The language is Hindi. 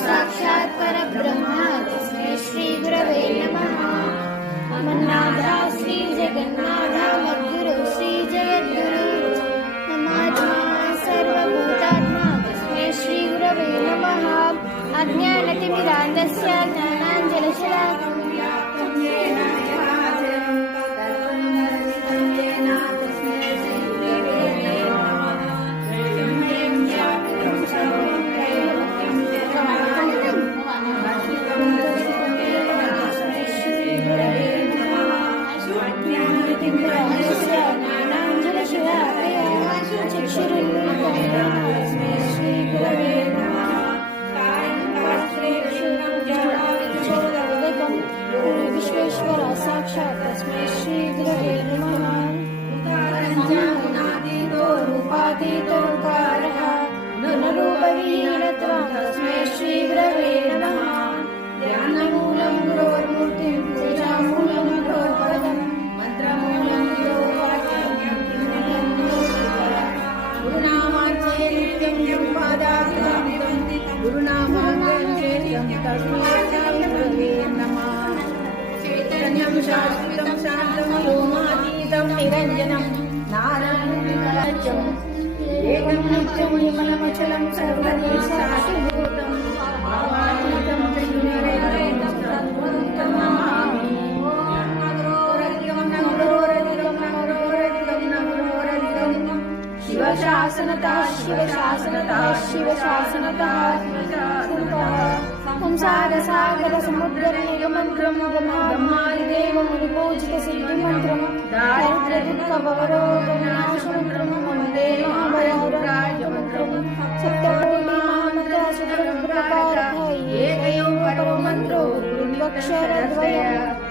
साक्षात् परब्रह्म तस्मै श्री गुरवे नमः। मन्नाथा श्री जगन्नाथ मद्गुरु श्री जगद्गुरु नमात्मा सर्वभूतात्मा तस्मै श्री गुरवे नमः। अज्ञानतिमिरान्धस्य ज्ञानाञ्जनशलाकया विश्वेश्वर साक्षात् तस्मै श्री गुरवे नमः। गुणातीतो रूपातीतो कारः गुणरूपविहीनत्वं तस्मै श्री गुरवे नमः। ध्यानमूलं गुरोर्मूर्तिं पूजामूलं गुरोर्पदं मन्त्रमूलं गुरोर्वाक्यं गुरुनामार्चे नित्यं यं पादाभ्यां गुरुनामार्चे तस्मै श्री गुरवे नमः। चैतन्यं शाश्वतं शान्तं व्योमातीतं निरञ्जनं नारायणं एकं नित्यं विमलमचलं सर्वदि साक्षिभूतं भावातीतं त्रिगुणरहितं सद्गुरुं नमामि। शिवशासनतः शिवशासनतः शिवशासनतः संसारसागरसमुद्रनिगमं ब्रह्मादिदेवमुनिपूजितसिद्धिमन्त्रं दारिद्र्यदुःखभवरोगविनाशमन्त्रं वन्दे महाभयहरायमन्त्रं सप्तकोटिमहामन्त्रसुरप्रकारः एकैव परमो मन्त्रो गुरुर्द्वयम्